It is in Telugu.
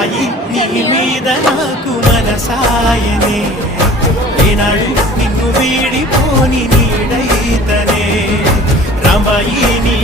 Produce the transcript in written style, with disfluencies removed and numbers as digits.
రాంబాయి నీ మీద నాకు మనసాయనే ఏనాడు నిన్ను వీడిపోని నీడైతనే రాంబాయి నీ